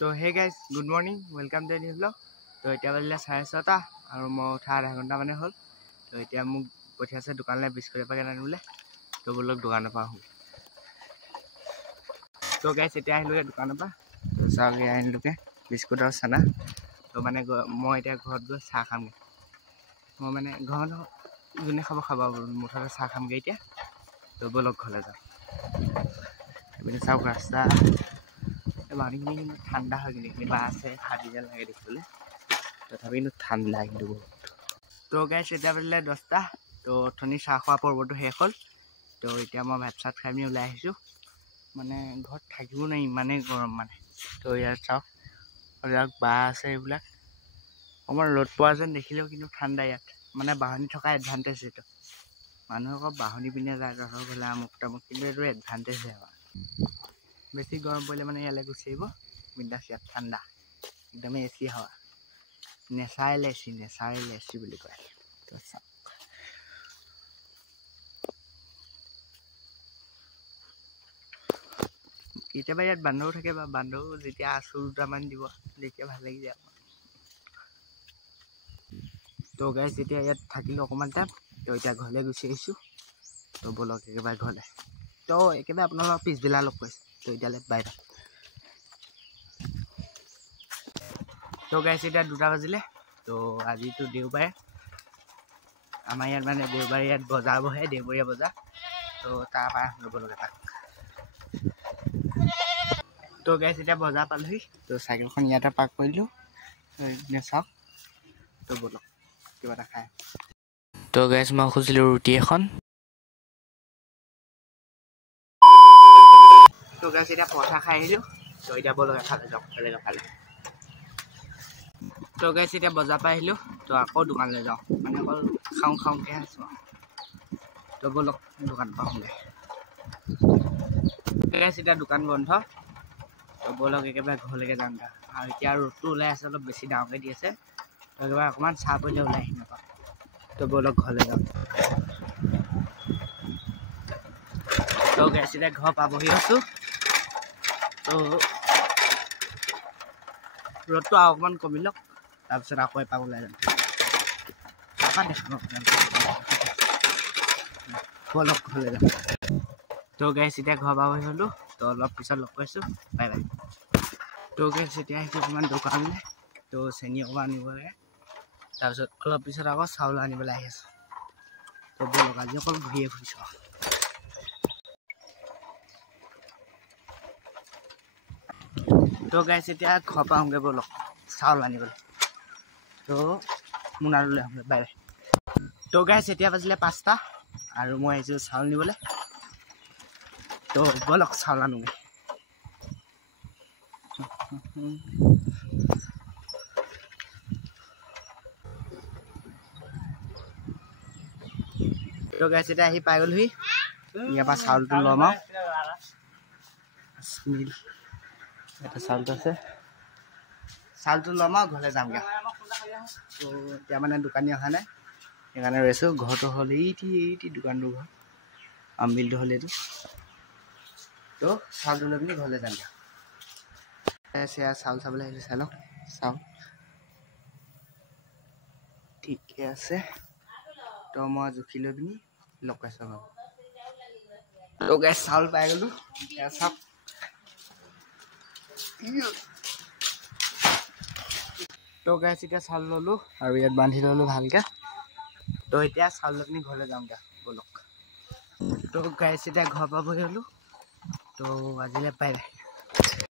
तो hey guys good morning welcome to new blog. तो इतना बजिले 6:30 और मैं उठा आधा घंटा माने हल। तो इतना मुझ पठिया से दुकान बिस्कुट एपेकेट आनिबले तो बोलक दुकान पा हूँ। तो गाइस इतना आहिलुगे दुकान पा तो चागे आनिलुगे बिस्कुट और चाना। तो माने मैं इतना घर गई चाह खामगे मैं माने घर जोने खाब खाब मुठते चाह खामगे इतना। तो बोलक घरले जाओ इपिने चाওক रास्ता पानी ठंडा है कि आसे फाटी जेन लगे देखिए तथापि ठंडा कि बहुत। तो गाइस इतना बजिले 10टा तो अथनि चाह खा पर्वतो शेष हल। तो इतना मैं भात चात खाई ओल माने घर थकिबो नहीं इमाने गरम माने। तो यार चाওক बा आसे এইবিলাক अमर रद पा जेन देखिले कि ठंडा इतना माने बाहनी थका एडभान्टेज ये मानुह बाहनी पिने जाए तहर गले आमुक तामुक कि एडभान्टेज है बेसि गरम पड़े माने इले गुसि बिंदास इतना ठंडा एकदम एसी हवा नेचारेल एसी बोली कय। तो केতিয়াबा इतना बांदर থাকে बांदर যেতিয়া आसु दुटामान দিব देखिए ভাল লাগি যায়। तो गाइस इतना इतना থাকিলো অকমান টাইম तो इतना घरले गुसि आइছো। तो बोलक एकेबारे घरले तो एकेबारे আপোনালোক পিছবেলা লগ পাইছো। तो इतना बाय बाय। तो गाइस इतना 2टा बजिले तो आज तो देवबारे आम इतना माने देवबारे इतना बजार बहे देवबरिया बजार। तो तार बोलक एपाक तो गाइस इतना बजार पालहि। तो साइकेलखन इतना पार्क करिलो चाওক। तो बोलक किबा এটা खाय। तो गाइस मैं खुजिलो रुटी এখন। तो गाइस इतना पठा खाई आहिलो। तो इतना बोलक एफाले जाওক एफाले। तो गाइस इतना बजार पा आहिलो तो आको दुकान ले जाओ माने अकल खाऊ खाऊ के आछो। तो बोलक दुकान पा होंगे। गाइस इतना दुकान बंद तो बोलक एकेबारे घरलेके जाम दा और इतना र'दটো ওলাই আছে অলপ বেছি ডাঙৰকে দি আছে। तो एकेबारे अकमान चाह पड़े ওলাই আহিম আকৌ। तो बोलक घरले जाओ। तो गाइस इतना घर पाबहि आছো। तो र'दটো अकमान कमिलक তাৰপিছত আকৌ এপাক ওলাই যাম তাপা দেখাম बोलक घरले जाम। तो गाइस इतना घर पाबहि हलो तो अलप पिছত लग पाइছো बाय बाय। तो गाइस इतना आइছো अकमान दुकानले तो চেনি অকমান আনিব লাগে তাৰপিছত অলপ পিছত আকৌ চাউল আনিবলৈ আহি আছো। তো बोलक আজি অকল ঘূৰিয়ে ফুৰিছো। तो गाइस इतना घर पाऊंगे बोलक चाउल आनिबले। तो मुनार ले बाय बाय। तो गाइस इतना बजिले 5टा और मैं आइছো चाउल निबले। तो बोलक चाउल आनुगे। तो गाइस इतना आহি পাই গলহি ইয়াৰ পৰা চাউলটো লম আৰু এটা চাউলটো আছে চাউলটো লম আৰু ঘৰলে যামগে। তো এতিয়া মানে দোকানী অহা নাই সেইকাৰণে ৰৈছো। ঘৰটো হ'ল এইটি দোকানটো ঘৰ আমিলটো হ'ল এইটো। তো চাউলটো লৈ পিনি ঘৰলে যামগে। সেয়া চাউল চাবলৈ আহিছো চাই লওক চাউল ঠিকে আছে। তো মই জুখি লৈ পিনি লগ পাইছো বাৰু। তো গাইস চাউল পাই গলো চাওক। तो गाइस इतना चाउल ललो और इतना बांधि ललो भालके। तो इतना चाउल লৈ পিনি घरले जाम बोलक। तो गाइस इतना घर पाबहि हलो। तो आजिले बाय बाय।